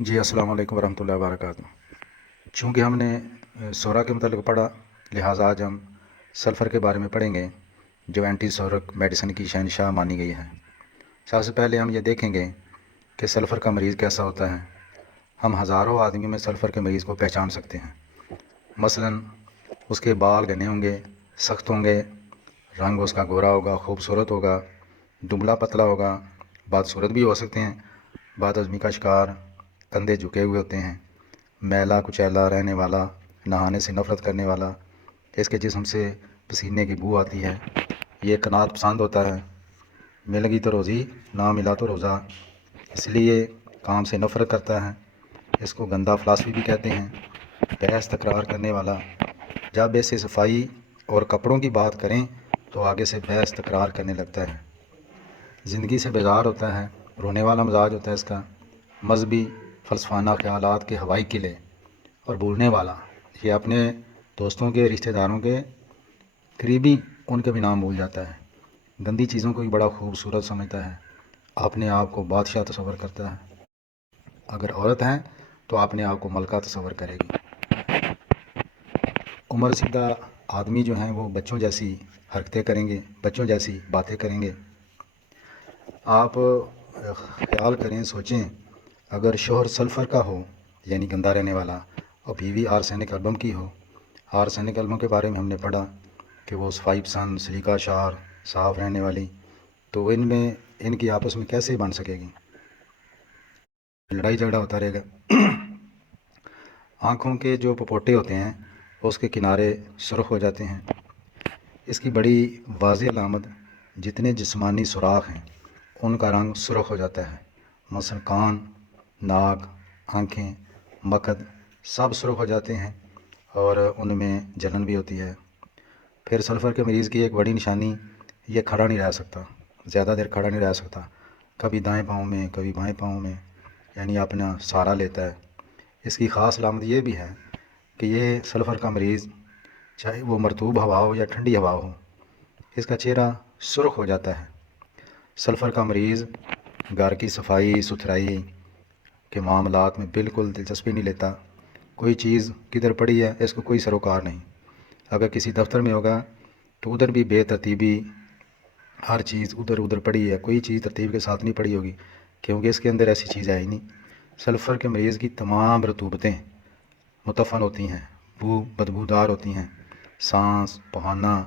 جی السلام علیکم ورحمۃ اللہ وبرکاتہ۔ چونکہ ہم نے سورا کے متعلق پڑھا، لہٰذا آج ہم سلفر کے بارے میں پڑھیں گے جو اینٹی سورک میڈیسن کی شہنشاہ مانی گئی ہے۔ سب سے پہلے ہم یہ دیکھیں گے کہ سلفر کا مریض کیسا ہوتا ہے۔ ہم ہزاروں آدمیوں میں سلفر کے مریض کو پہچان سکتے ہیں۔ مثلاً اس کے بال گھنے ہوں گے، سخت ہوں گے، رنگ اس کا گورا ہوگا، خوبصورت ہوگا، دبلا پتلا ہوگا، بدصورت بھی ہو سکتے ہیں، بد ہضمی کا شکار، کندھے جھکے ہوئے ہوتے ہیں، میلا کچیلا رہنے والا، نہانے سے نفرت کرنے والا، اس کے جسم سے پسینے کی بو آتی ہے، یہ قناعت پسند ہوتا ہے، مل گئی تو روزی، نہ ملا تو روزہ، اس لیے کام سے نفرت کرتا ہے، اس کو گندا فلاسفی بھی کہتے ہیں، بحث تکرار کرنے والا، جب ایسے صفائی اور کپڑوں کی بات کریں تو آگے سے بحث تکرار کرنے لگتا ہے، زندگی سے بیزار ہوتا ہے، رونے والا مزاج ہوتا ہے اس کا، مذہبی فلسفانہ خیالات کے ہوائی قلعے اور بھولنے والا، یہ اپنے دوستوں کے، رشتہ داروں کے قریبی ان کے بھی نام بھول جاتا ہے، گندی چیزوں کو بھی بڑا خوبصورت سمجھتا ہے، اپنے آپ کو بادشاہ تصور کرتا ہے، اگر عورت ہیں تو اپنے آپ کو ملکہ تصور کرے گی۔ عمر سیدھا آدمی جو ہیں وہ بچوں جیسی حرکتیں کریں گے، بچوں جیسی باتیں کریں گے۔ آپ خیال کریں، سوچیں، اگر شوہر سلفر کا ہو یعنی گندا رہنے والا اور بیوی آرسینک البم کی ہو، آرسینک البم کے بارے میں ہم نے پڑھا کہ وہ صفائی پسند، سلیقہ شعر، صاف رہنے والی، تو ان کی آپس میں کیسے بن سکے گی؟ لڑائی جھگڑا ہوتا رہے گا۔ آنکھوں کے جو پپوٹے ہوتے ہیں اس کے کنارے سرخ ہو جاتے ہیں۔ اس کی بڑی واضح علامت جتنے جسمانی سوراخ ہیں ان کا رنگ سرخ ہو جاتا ہے، مثلا کان، ناک، آنکھیں، مقد سب سرخ ہو جاتے ہیں اور ان میں جلن بھی ہوتی ہے۔ پھر سلفر کے مریض کی ایک بڑی نشانی، یہ کھڑا نہیں رہ سکتا، زیادہ دیر کھڑا نہیں رہ سکتا، کبھی دائیں پاؤں میں کبھی بائیں پاؤں میں، یعنی اپنا سہارا لیتا ہے۔ اس کی خاص علامت یہ بھی ہے کہ یہ سلفر کا مریض چاہے وہ مرطوب ہوا ہو یا ٹھنڈی ہوا ہو، اس کا چہرہ سرخ ہو جاتا ہے۔ سلفر کا مریض گھر کی صفائی ستھرائی کے معاملات میں بالکل دلچسپی نہیں لیتا، کوئی چیز کدھر پڑی ہے اس کو کوئی سروکار نہیں، اگر کسی دفتر میں ہوگا تو ادھر بھی بے ترتیبی، ہر چیز ادھر پڑی ہے، کوئی چیز ترتیب کے ساتھ نہیں پڑی ہوگی، کیونکہ اس کے اندر ایسی چیز ہے ہی نہیں۔ سلفر کے مریض کی تمام رطوبتیں متفن ہوتی ہیں، بدبودار ہوتی ہیں، سانس، پہانا،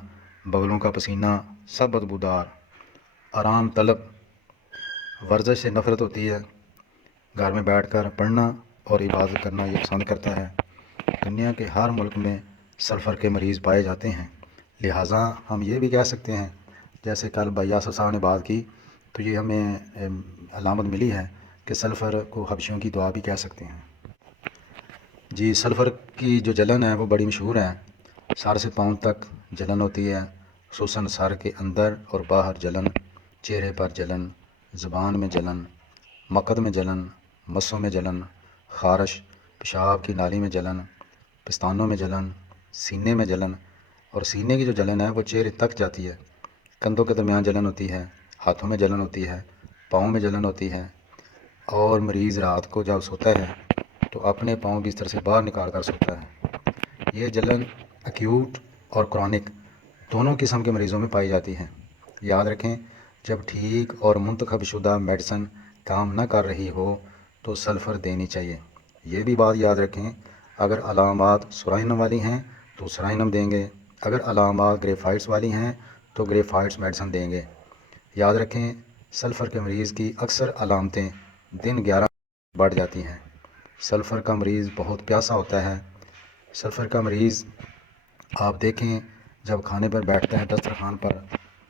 بغلوں کا پسینہ سب بدبودار، آرام طلب، ورزش سے نفرت ہوتی ہے، گھر میں بیٹھ کر پڑھنا اور عبادت کرنا یہ پسند کرتا ہے۔ دنیا کے ہر ملک میں سلفر کے مریض پائے جاتے ہیں، لہٰذا ہم یہ بھی کہہ سکتے ہیں، جیسے کل بھیا صاحب نے بات کی تو یہ ہمیں علامت ملی ہے کہ سلفر کو حبشیوں کی دعا بھی کہہ سکتے ہیں۔ جی سلفر کی جو جلن ہے وہ بڑی مشہور ہے، سر سے پاؤں تک جلن ہوتی ہے، خصوصاً سر کے اندر اور باہر جلن، چہرے پر جلن، زبان میں جلن، مقد میں جلن، مسوں میں جلن، خارش، پیشاب کی نالی میں جلن، پستانوں میں جلن، سینے میں جلن، اور سینے کی جو جلن ہے وہ چہرے تک جاتی ہے، کندھوں کے درمیان جلن ہوتی ہے، ہاتھوں میں جلن ہوتی ہے، پاؤں میں جلن ہوتی ہے، اور مریض رات کو جب سوتا ہے تو اپنے پاؤں بستر سے باہر نکال کر سوتا ہے۔ یہ جلن ایکیوٹ اور کرونک دونوں قسم کے مریضوں میں پائی جاتی ہے۔ یاد رکھیں، جب ٹھیک اور منتخب شدہ میڈیسن کام نہ کر رہی ہو تو سلفر دینی چاہیے۔ یہ بھی بات یاد رکھیں، اگر علامات سرائنم والی ہیں تو سرائنم دیں گے، اگر علامات گریفائٹس والی ہیں تو گریفائٹس میڈیسن دیں گے۔ یاد رکھیں، سلفر کے مریض کی اکثر علامتیں دن 11 بڑھ جاتی ہیں۔ سلفر کا مریض بہت پیاسا ہوتا ہے۔ سلفر کا مریض آپ دیکھیں جب کھانے پر بیٹھتا ہے دسترخوان پر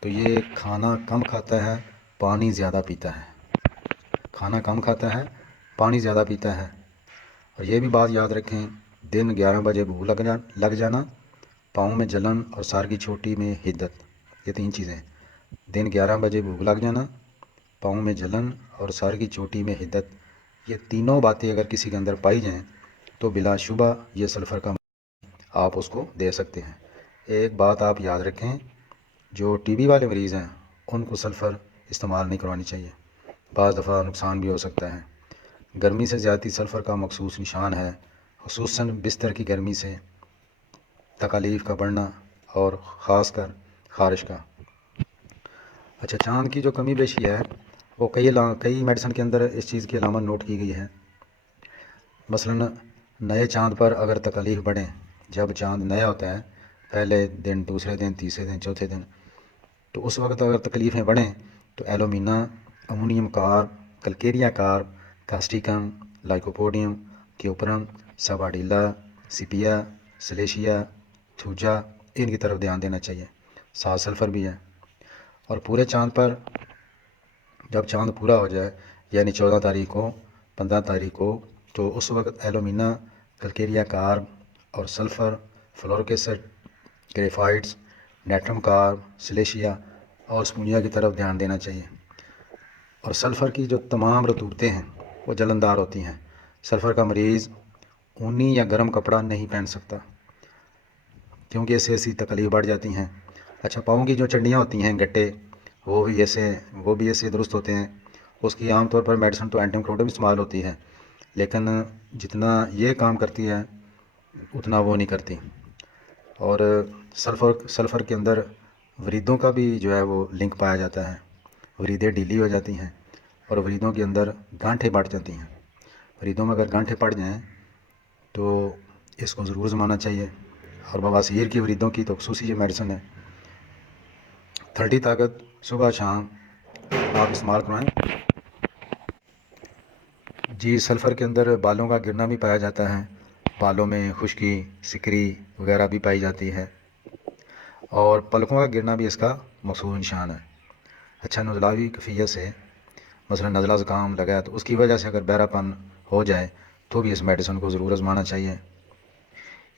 تو یہ کھانا کم کھاتا ہے، پانی زیادہ پیتا ہے، کھانا کم کھاتا ہے، پانی زیادہ پیتا ہے۔ اور یہ بھی بات یاد رکھیں، دن 11 بجے بھوک لگ جانا، پاؤں میں جلن اور سر کی چوٹی میں حدت، یہ تین چیزیں، دن 11 بجے بھوک لگ جانا، پاؤں میں جلن اور سر کی چوٹی میں حدت، یہ تینوں باتیں اگر کسی کے اندر پائی جائیں تو بلا شبہ یہ سلفر کا آپ اس کو دے سکتے ہیں۔ ایک بات آپ یاد رکھیں، جو ٹی بی والے مریض ہیں ان کو سلفر استعمال نہیں کروانی چاہیے، بعض دفعہ نقصان بھی ہو سکتا ہے۔ گرمی سے زیادتی سلفر کا مخصوص نشان ہے، خصوصاً بستر کی گرمی سے تکالیف کا بڑھنا اور خاص کر خارش کا۔ اچھا، چاند کی جو کمی بیشی ہے وہ کئی میڈیسن کے اندر اس چیز کی علامت نوٹ کی گئی ہے۔ مثلاً نئے چاند پر اگر تکالیف بڑھیں، جب چاند نیا ہوتا ہے، پہلے دن، دوسرے دن، تیسرے دن، چوتھے دن، تو اس وقت اگر تکلیفیں بڑھیں تو ایلومینا، امونیم کارب، کلکیریا کارب، کاسٹیکم، لائکوپوڈیم، کیوپرم، ساباڈیلا، سپیا، سلیشیا، تھوجا، ان کی طرف دھیان دینا چاہیے۔ ساتھ سلفر بھی ہے۔ اور پورے چاند پر جب چاند پورا ہو جائے، یعنی 14 تاریخ کو، 15 تاریخ کو، تو اس وقت ایلومینا، کلکیریا کارب اور سلفر، فلورک ایسڈ، گریفائٹس، نیٹرم کارب، سلیشیا اور اسپونجیا کی طرف دھیان دینا چاہیے۔ اور سلفر کی جو تمام رطوبتیں ہیں وہ جلندار ہوتی ہیں۔ سلفر کا مریض اونی یا گرم کپڑا نہیں پہن سکتا کیونکہ اس سے ایسی تکلیف بڑھ جاتی ہیں۔ اچھا، پاؤں کی جو چنڈیاں ہوتی ہیں، گٹے، وہ بھی ایسے درست ہوتے ہیں۔ اس کی عام طور پر میڈیسن تو اینٹی مائکروٹیم استعمال ہوتی ہے، لیکن جتنا یہ کام کرتی ہے اتنا وہ نہیں کرتی۔ اور سلفر کے اندر وریدوں کا بھی جو ہے وہ لنک پایا جاتا ہے۔ وریدیں ڈھیلی ہو جاتی ہیں اور وریدوں کے اندر گانٹھیں بڑھ جاتی ہیں۔ وریدوں میں اگر گانٹھیں پڑ جائیں تو اس کو ضرور آزمانا چاہیے۔ اور بواسیر کی وریدوں کی تو خصوصی یہ میڈیسن ہے۔ 30 طاقت صبح شام آپ استعمال کروائیں۔ جی، سلفر کے اندر بالوں کا گرنا بھی پایا جاتا ہے۔ بالوں میں خشکی، سکری وغیرہ بھی پائی جاتی ہے، اور پلکوں کا گرنا بھی اس کا مخصوص نشان ہے۔ اچھا، نزلاوی کیفیت سے مثلا نزلہ زکام لگا تو اس کی وجہ سے اگر بہرا پن ہو جائے تو بھی اس میڈیسن کو ضرور آزمانا چاہیے۔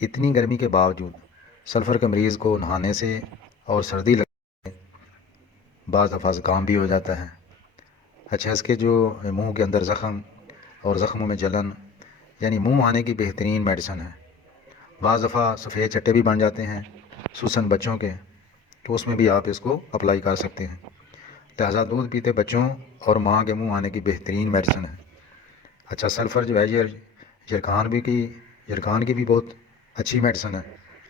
اتنی گرمی کے باوجود سلفر کے مریض کو نہانے سے اور سردی لگنے سے بعض دفعہ زکام بھی ہو جاتا ہے۔ اچھا، اس کے جو منہ کے اندر زخم اور زخموں میں جلن، یعنی منہ آنے کی بہترین میڈیسن ہے۔ بعض دفعہ سفید چٹے بھی بن جاتے ہیں، خصوصاً بچوں کے، تو اس میں بھی آپ اس کو اپلائی کر سکتے ہیں۔ لہٰذا دودھ پیتے بچوں اور ماں کے منہ آنے کی بہترین میڈیسن ہے۔ اچھا، سلفر جو ہے یہ یرکان کی بھی بہت اچھی میڈیسن ہے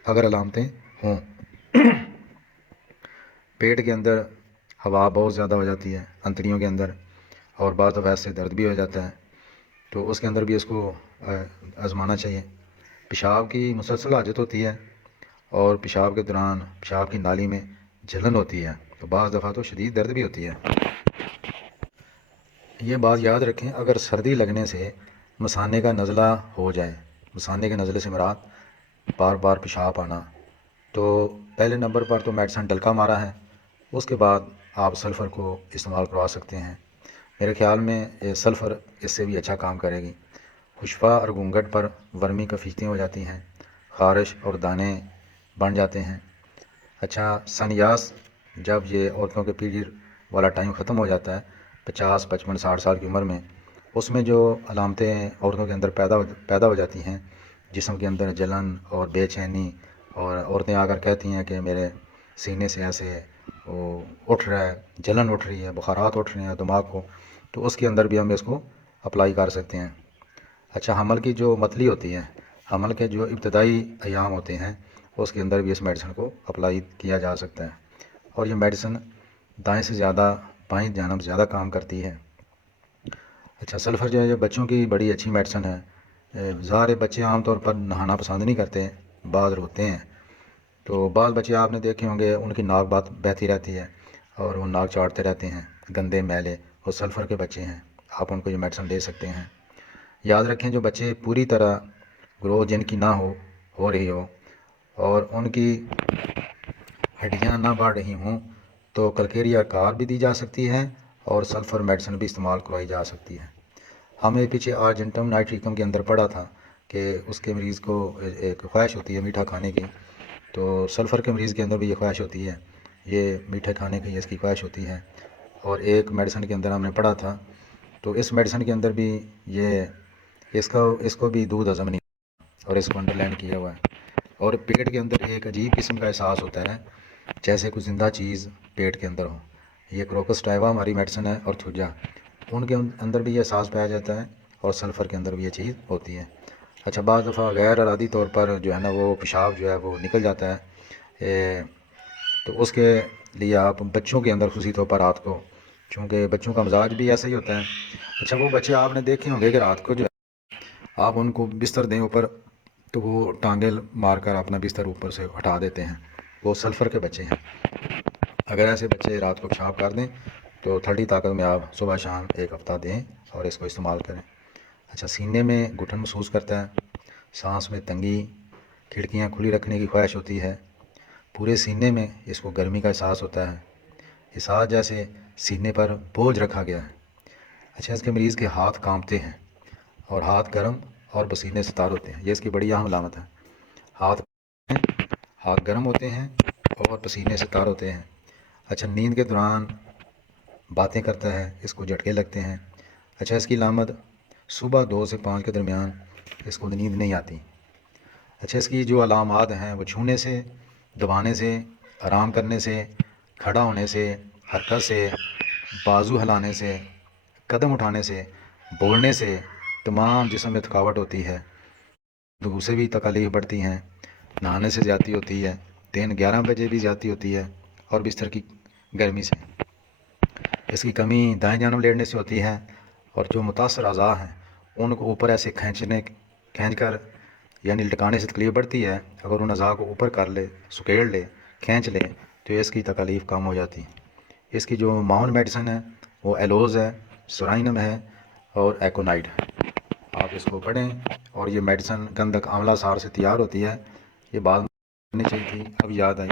اگر علامتیں ہوں۔ پیٹ کے اندر ہوا بہت زیادہ ہو جاتی ہے، انتڑیوں کے اندر، اور بعض دفعہ سے درد بھی ہو جاتا ہے، تو اس کے اندر بھی اس کو آزمانا چاہیے۔ پیشاب کی مسلسل حاجت ہوتی ہے اور پیشاب کے دوران پیشاب کی نالی میں جلن ہوتی ہے، تو بعض دفعہ تو شدید درد بھی ہوتی ہے۔ یہ بات یاد رکھیں، اگر سردی لگنے سے مثانے کا نزلہ ہو جائے، مثانے کے نزلے سے مراد بار بار پیشاب آنا، تو پہلے نمبر پر تو میڈیسن ڈلکا مارا ہے، اس کے بعد آپ سلفر کو استعمال کروا سکتے ہیں۔ میرے خیال میں یہ سلفر اس سے بھی اچھا کام کرے گی۔ خشفا اور گھونگھٹ پر ورمی کفیتیں ہو جاتی ہیں، خارش اور دانے بن جاتے ہیں۔ اچھا، سنیاس، جب یہ عورتوں کے پیریڈ والا ٹائم ختم ہو جاتا ہے 50، 55، 60 سال کی عمر میں، اس میں جو علامتیں عورتوں کے اندر پیدا ہو جاتی ہیں، جسم کے اندر جلن اور بے چینی، اور عورتیں آ کر کہتی ہیں کہ میرے سینے سے ایسے وہ اٹھ رہا ہے، جلن اٹھ رہی ہے، بخارات اٹھ رہے ہیں دماغ کو، تو اس کے اندر بھی ہم اس کو اپلائی کر سکتے ہیں۔ اچھا، حمل کی جو متلی ہوتی ہے، حمل کے جو ابتدائی ایام ہوتے ہیں، اس کے اندر بھی اس میڈیسن کو اپلائی کیا جا سکتا ہے، اور یہ میڈیسن دائیں سے زیادہ بائیں جانب زیادہ کام کرتی ہے۔ اچھا، سلفر جو ہے یہ بچوں کی بڑی اچھی میڈیسن ہے۔ ظاہر ہے بچے عام طور پر نہانا پسند نہیں کرتے، بعض روتے ہیں، تو بعض بچے آپ نے دیکھے ہوں گے ان کی ناک بہتی رہتی ہے اور وہ ناک چاڑتے رہتے ہیں، گندے میلے، اور سلفر کے بچے ہیں، آپ ان کو یہ میڈیسن دے سکتے ہیں۔ یاد رکھیں، جو بچے پوری طرح گرو جن کی نہ ہو رہی ہو اور ان کی ہڈیاں نہ بڑھ رہی ہوں، تو کلکیریا کار بھی دی جا سکتی ہے اور سلفر میڈیسن بھی استعمال کروائی جا سکتی ہے۔ ہمیں پیچھے آرجنٹم نائٹریکم کے اندر پڑھا تھا کہ اس کے مریض کو ایک خواہش ہوتی ہے میٹھا کھانے کی، تو سلفر کے مریض کے اندر بھی یہ خواہش ہوتی ہے، یہ میٹھے کھانے کی اس کی خواہش ہوتی ہے۔ اور ایک میڈیسن کے اندر ہم نے پڑھا تھا، تو اس میڈیسن کے اندر بھی اس کو بھی دودھ ہضم نہیں، اور اس کو انڈر لائن کیا ہوا ہے، اور پیٹ کے اندر ایک عجیب قسم کا احساس ہوتا ہے جیسے کوئی زندہ چیز پیٹ کے اندر ہو۔ یہ کروکس ٹائوا ہماری میڈیسن ہے، اور تھوجا، ان کے اندر بھی یہ احساس پایا جاتا ہے، اور سلفر کے اندر بھی یہ چیز ہوتی ہے۔ اچھا، بعض دفعہ غیر ارادی طور پر جو ہے نا وہ پیشاب جو ہے وہ نکل جاتا ہے، تو اس کے لیے آپ بچوں کے اندر خصوصی طور پر رات کو، چونکہ بچوں کا مزاج بھی ایسا ہی ہوتا ہے۔ اچھا، وہ بچے آپ نے دیکھے ہوں گے کہ رات کو جو ہے آپ ان کو بستر دیں اوپر تو وہ ٹانگیں مار کر اپنا بستر اوپر سے ہٹا دیتے ہیں، وہ سلفر کے بچے ہیں۔ اگر ایسے بچے رات کو پیشاب کر دیں تو ٹھنڈی طاقت میں آپ صبح شام 1 ہفتہ دیں اور اس کو استعمال کریں۔ اچھا، سینے میں گھٹن محسوس کرتا ہے، سانس میں تنگی، کھڑکیاں کھلی رکھنے کی خواہش ہوتی ہے، پورے سینے میں اس کو گرمی کا احساس ہوتا ہے، احساس جیسے سینے پر بوجھ رکھا گیا ہے۔ اچھا، اس کے مریض کے ہاتھ کانپتے ہیں اور ہاتھ گرم اور پسینے سے تار ہوتے ہیں، یہ اس کی بڑی اہم علامت ہے۔ ہاتھ گرم ہوتے ہیں اور پسینے سے تار ہوتے ہیں۔ اچھا، نیند کے دوران باتیں کرتا ہے، اس کو جھٹکے لگتے ہیں۔ اچھا، اس کی علامت صبح 2 سے 5 کے درمیان اس کو نیند نہیں آتی۔ اچھا، اس کی جو علامات ہیں وہ چھونے سے، دبانے سے، آرام کرنے سے، کھڑا ہونے سے، حرکت سے، بازو ہلانے سے، قدم اٹھانے سے، بولنے سے، تمام جسم میں تھکاوٹ ہوتی ہے، دو سے بھی تکالیف بڑھتی ہیں، نہانے سے زیادتی ہوتی ہے، دن 11 بجے بھی زیادتی ہوتی ہے، اور بستر کی گرمی سے۔ اس کی کمی دائیں جانب لیٹنے سے ہوتی ہے، اور جو متاثر اعضاء ہیں ان کو اوپر ایسے کھینچ کر یعنی لٹکانے سے تکلیف بڑھتی ہے۔ اگر ان اعضاء کو اوپر کر لے، سکیڑ لے، کھینچ لے تو اس کی تکالیف کم ہو جاتی ہے۔ اس کی جو معاون میڈیسن ہے وہ ایلوز ہے، سورائنم ہے اور ایکونائڈ ہے۔ آپ اس کو پڑھیں، اور یہ میڈیسن گندھک آملہ سار سے تیار ہوتی ہے۔ یہ بعد میں کرنی چاہیے تھی، اب یاد آئی۔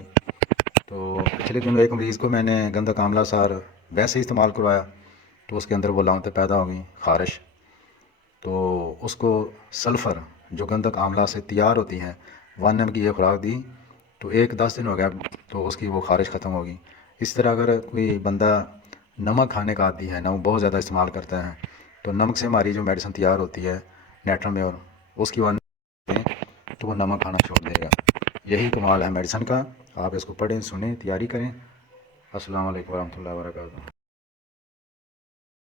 تو پچھلے دنوں ایک مریض کو میں نے گندھک آملہ سار ویسے ہی استعمال کروایا تو اس کے اندر وہ علامتیں پیدا ہو گئیں، خارش۔ تو اس کو سلفر جو گندھک آملہ سے تیار ہوتی ہیں 1 mg کی یہ خوراک دی تو 10 دن ہو گیا تو اس کی وہ خارش ختم ہوگی۔ اس طرح اگر کوئی بندہ نمک کھانے کا عادی ہے، نمک بہت زیادہ استعمال کرتا ہے، تو نمک سے ہماری جو میڈیسن تیار ہوتی ہے نیٹرم میں، اور اس کی 1 دیں تو وہ نمک کھانا چھوڑ دے گا۔ یہی کمال ہے میڈیسن کا۔ آپ اس کو پڑھیں، سنیں، تیاری کریں۔ السلام علیکم ورحمۃ اللہ وبرکاتہ۔